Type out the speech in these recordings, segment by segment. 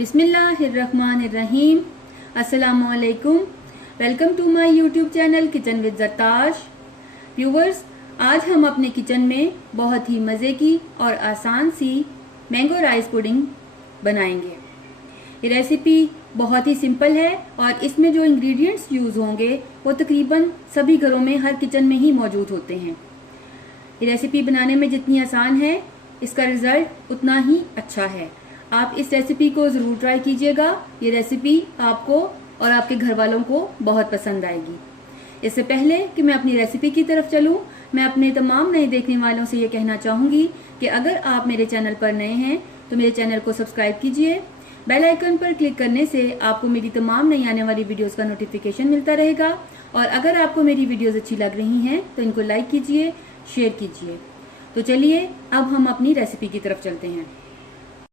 बिस्मिल्लाहिर्रहमानिर्रहीम। अस्सलामुअलैकुम। Welcome to my YouTube channel kitchen with Zartash. Viewers, आज हम अपने किचन में बहुत ही मज़े की और आसान सी मैंगो राइस पुडिंग बनाएंगे। ये रेसिपी बहुत ही सिंपल है और इसमें जो इंग्रेडिएंट्स यूज़ होंगे वो तकरीबन सभी घरों में, हर किचन में ही मौजूद होते हैं। ये रेसिपी बनाने में जितनी आसान है, इसका रिज़ल्ट उतना ही अच्छा है। आप इस रेसिपी को ज़रूर ट्राई कीजिएगा। ये रेसिपी आपको और आपके घर वालों को बहुत पसंद आएगी। इससे पहले कि मैं अपनी रेसिपी की तरफ चलूं, मैं अपने तमाम नए देखने वालों से ये कहना चाहूँगी कि अगर आप मेरे चैनल पर नए हैं तो मेरे चैनल को सब्सक्राइब कीजिए। बेल आइकन पर क्लिक करने से आपको मेरी तमाम नई आने वाली वीडियोस का नोटिफिकेशन मिलता रहेगा। और अगर आपको मेरी वीडियोस अच्छी लग रही हैं तो इनको लाइक कीजिए, शेयर कीजिए। तो चलिए अब हम अपनी रेसिपी की तरफ चलते हैं।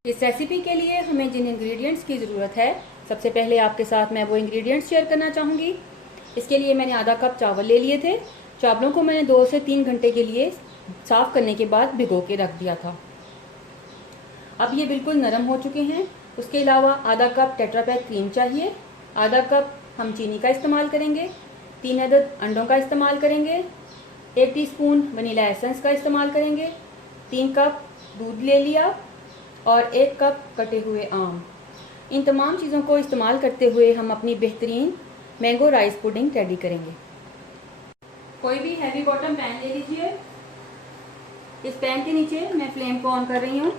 इस रेसिपी के लिए हमें जिन इंग्रेडिएंट्स की ज़रूरत है, सबसे पहले आपके साथ मैं वो इंग्रेडिएंट्स शेयर करना चाहूँगी। इसके लिए मैंने आधा कप चावल ले लिए थे। चावलों को मैंने 2 से 3 घंटे के लिए साफ़ करने के बाद भिगो के रख दिया था। अब ये बिल्कुल नरम हो चुके हैं। उसके अलावा आधा कप टेट्रा पैक क्रीम चाहिए, आधा कप हम चीनी का इस्तेमाल करेंगे, 3 अदद अंडों का इस्तेमाल करेंगे, 1 टीस्पून वनीला एसेंस का इस्तेमाल करेंगे, 3 कप दूध ले लिया और 1 कप कटे हुए आम। इन तमाम चीज़ों को इस्तेमाल करते हुए हम अपनी बेहतरीन मैंगो राइस पुडिंग रेडी करेंगे। कोई भी हैवी बॉटम पैन ले लीजिए। इस पैन के नीचे मैं फ्लेम को ऑन कर रही हूँ।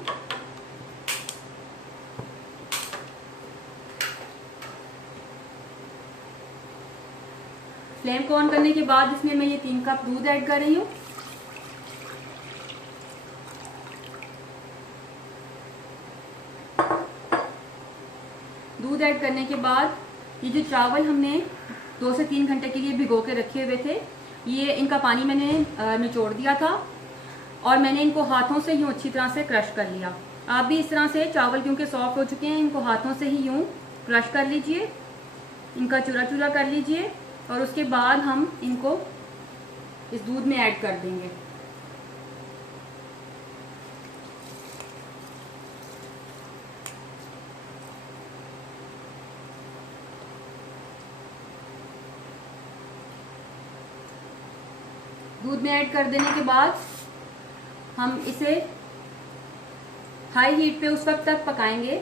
फ्लेम को ऑन करने के बाद इसमें मैं ये 3 कप दूध ऐड कर रही हूँ। दूध ऐड करने के बाद ये जो चावल हमने 2 से 3 घंटे के लिए भिगो के रखे हुए थे, ये इनका पानी मैंने निचोड़ दिया था और मैंने इनको हाथों से यूँ अच्छी तरह से क्रश कर लिया। आप भी इस तरह से, चावल क्योंकि सॉफ्ट हो चुके हैं, इनको हाथों से ही यूँ क्रश कर लीजिए, इनका चूरा चूरा कर लीजिए और उसके बाद हम इनको इस दूध में ऐड कर देंगे। दूध में ऐड कर देने के बाद हम इसे हाई हीट पे उस वक्त तक पकाएंगे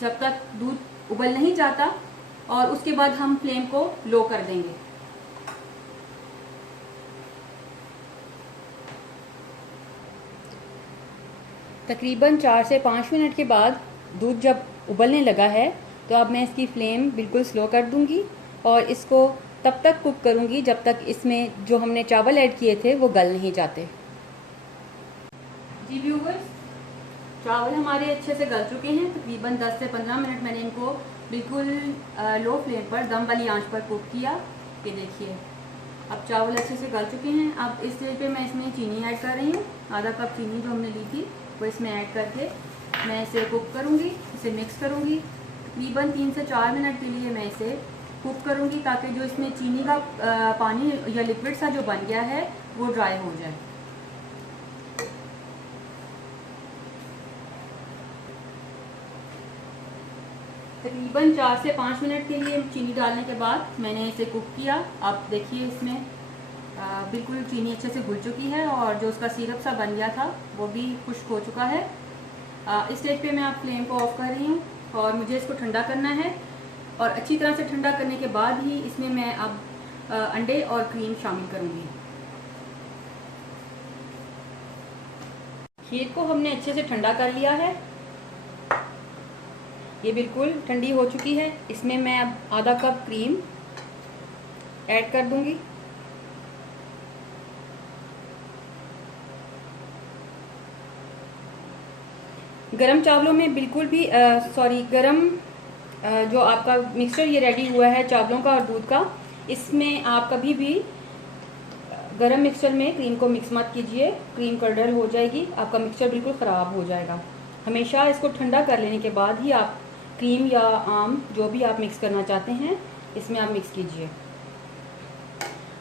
जब तक दूध उबल नहीं जाता, और उसके बाद हम फ्लेम को लो कर देंगे। तकरीबन 4 से 5 मिनट के बाद दूध जब उबलने लगा है तो अब मैं इसकी फ्लेम बिल्कुल स्लो कर दूंगी और इसको तब तक कुक करूंगी जब तक इसमें जो हमने चावल ऐड किए थे वो गल नहीं जाते। जी व्यूवर्स, चावल हमारे अच्छे से गल चुके हैं। तकरीबन 10 से 15 मिनट मैंने इनको बिल्कुल लो फ्लेम पर, दम वाली आंच पर कुक किया। ये देखिए, अब चावल अच्छे से गल चुके हैं। अब इस स्टेज पे मैं इसमें चीनी ऐड कर रही हूँ। आधा कप चीनी जो हमने ली थी वो इसमें ऐड करके मैं इसे कुक करूँगी, इसे मिक्स करूँगी। तकरीबन 3 से 4 मिनट के लिए मैं इसे कुक करूँगी ताकि जो इसमें चीनी का पानी या लिक्विड सा जो बन गया है वो ड्राई हो जाए। तकरीबन 4 से 5 मिनट के लिए चीनी डालने के बाद मैंने इसे कुक किया। आप देखिए, इसमें बिल्कुल चीनी अच्छे से घुल चुकी है और जो उसका सिरप सा बन गया था वो भी खुश्क हो चुका है। इस स्टेज पे मैं आप फ्लेम को ऑफ कर रही हूँ और मुझे इसको ठंडा करना है। और अच्छी तरह से ठंडा करने के बाद ही इसमें मैं अब अंडे और क्रीम शामिल करूँगी। खीर को हमने अच्छे से ठंडा कर लिया है। ये बिल्कुल ठंडी हो चुकी है। इसमें मैं अब आधा कप क्रीम ऐड कर दूंगी। गरम चावलों में बिल्कुल भी गरम जो आपका मिक्सचर ये रेडी हुआ है चावलों का और दूध का, इसमें आप कभी भी गरम मिक्सचर में क्रीम को मिक्स मत कीजिए। क्रीम कर्डल हो जाएगी, आपका मिक्सचर बिल्कुल ख़राब हो जाएगा। हमेशा इसको ठंडा कर लेने के बाद ही आप क्रीम या आम जो भी आप मिक्स करना चाहते हैं इसमें आप मिक्स कीजिए।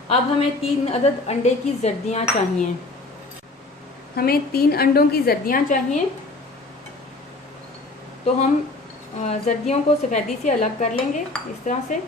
अब हमें 3 अदद अंडे की जर्दियाँ चाहिए। हमें 3 अंडों की जर्दियाँ चाहिए। तो हम जर्दियों को सफ़ेदी से अलग कर लेंगे इस तरह से।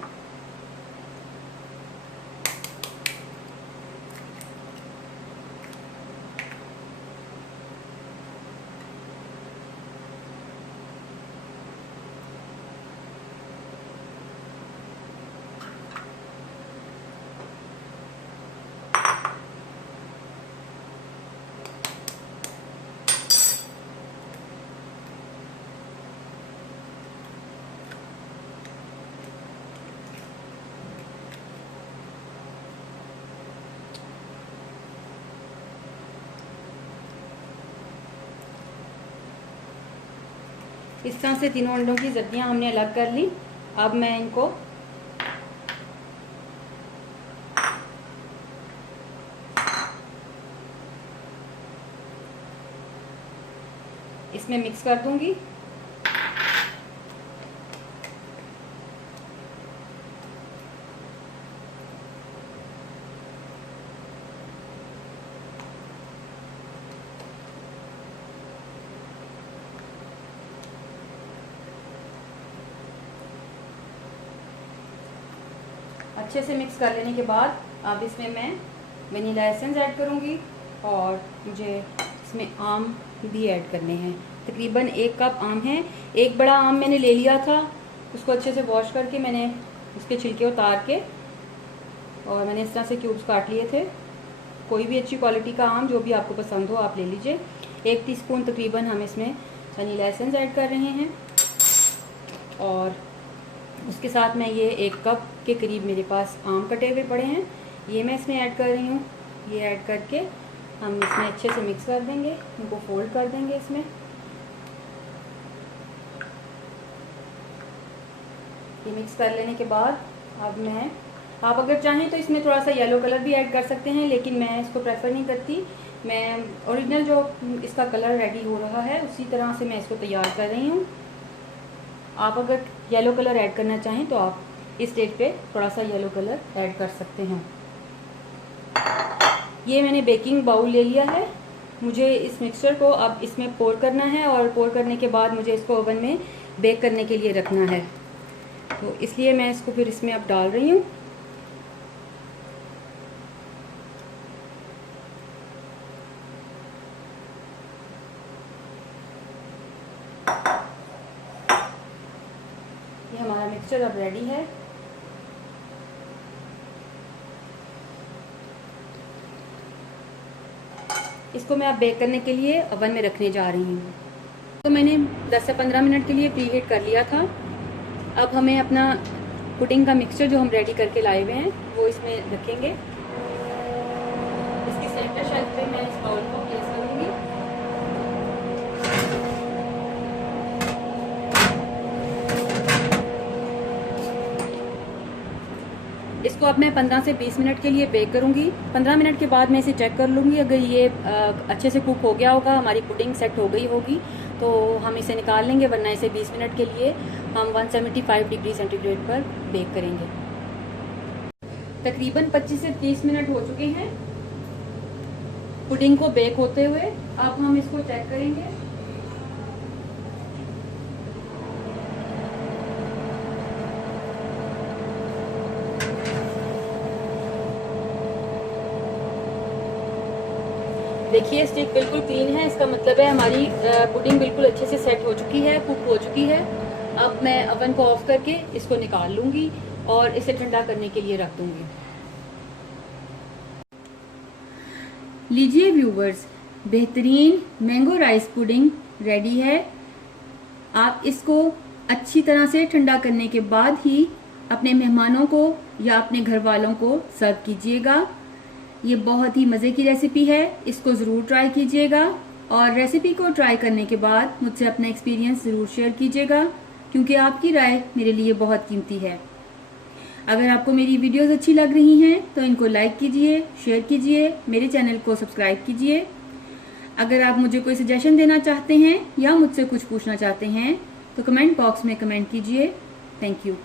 इस तरह से तीनों अंडों की जर्दियाँ हमने अलग कर ली। अब मैं इनको इसमें मिक्स कर दूंगी। अच्छे से मिक्स कर लेने के बाद अब इसमें मैं वनीला एसेंस ऐड करूँगी और मुझे इसमें आम भी ऐड करने हैं। तकरीबन 1 कप आम है। एक बड़ा आम मैंने ले लिया था, उसको अच्छे से वॉश करके मैंने उसके छिलके उतार के और मैंने इस तरह से क्यूब्स काट लिए थे। कोई भी अच्छी क्वालिटी का आम जो भी आपको पसंद हो आप ले लीजिए। 1 टीस्पून तकरीबन हम इसमें वनीला एसेंस ऐड कर रहे हैं और उसके साथ मैं ये 1 कप के करीब मेरे पास आम कटे हुए पड़े हैं, ये मैं इसमें ऐड कर रही हूँ। ये ऐड करके हम इसमें अच्छे से मिक्स कर देंगे, इनको फोल्ड कर देंगे इसमें। ये मिक्स कर लेने के बाद अब मैं, आप अगर चाहें तो इसमें थोड़ा सा येलो कलर भी ऐड कर सकते हैं, लेकिन मैं इसको प्रेफर नहीं करती। मैं ओरिजिनल जो इसका कलर रेडी हो रहा है उसी तरह से मैं इसको तैयार कर रही हूँ। आप अगर येलो कलर ऐड करना चाहें तो आप इस स्टेज पे थोड़ा सा येलो कलर ऐड कर सकते हैं। ये मैंने बेकिंग बाउल ले लिया है। मुझे इस मिक्सचर को अब इसमें पोर करना है और पोर करने के बाद मुझे इसको ओवन में बेक करने के लिए रखना है, तो इसलिए मैं इसको फिर इसमें अब डाल रही हूँ। ये हमारा मिक्सचर अब रेडी है। इसको मैं अब बेक करने के लिए ओवन में रखने जा रही हूँ। तो मैंने 10 से 15 मिनट के लिए प्री हीट कर लिया था। अब हमें अपना पुडिंग का मिक्सचर जो हम रेडी करके लाए हुए हैं वो इसमें रखेंगे। इसकी सेंटर शेल्फ पे मैं इस बाउल को प्लेस करूँगी। इसको अब मैं 15 से 20 मिनट के लिए बेक करूंगी। 15 मिनट के बाद मैं इसे चेक कर लूँगी। अगर ये अच्छे से कुक हो गया होगा, हमारी पुडिंग सेट हो गई होगी, तो हम इसे निकाल लेंगे, वरना इसे 20 मिनट के लिए हम 175 डिग्री सेंटीग्रेड पर बेक करेंगे। तकरीबन 25 से 30 मिनट हो चुके हैं पुडिंग को बेक होते हुए। अब हम इसको चेक करेंगे। देखिए स्टिक बिल्कुल क्लीन है, इसका मतलब है हमारी पुडिंग बिल्कुल अच्छे से सेट हो चुकी है, कुक हो चुकी है। अब मैं ओवन को ऑफ करके इसको निकाल लूँगी और इसे ठंडा करने के लिए रख दूँगी। लीजिए व्यूवर्स, बेहतरीन मैंगो राइस पुडिंग रेडी है। आप इसको अच्छी तरह से ठंडा करने के बाद ही अपने मेहमानों को या अपने घर वालों को सर्व कीजिएगा। ये बहुत ही मज़े की रेसिपी है, इसको ज़रूर ट्राई कीजिएगा और रेसिपी को ट्राई करने के बाद मुझसे अपना एक्सपीरियंस ज़रूर शेयर कीजिएगा, क्योंकि आपकी राय मेरे लिए बहुत कीमती है। अगर आपको मेरी वीडियोस अच्छी लग रही हैं तो इनको लाइक कीजिए, शेयर कीजिए, मेरे चैनल को सब्सक्राइब कीजिए। अगर आप मुझे कोई सजेशन देना चाहते हैं या मुझसे कुछ पूछना चाहते हैं तो कमेंट बॉक्स में कमेंट कीजिए। Thank you.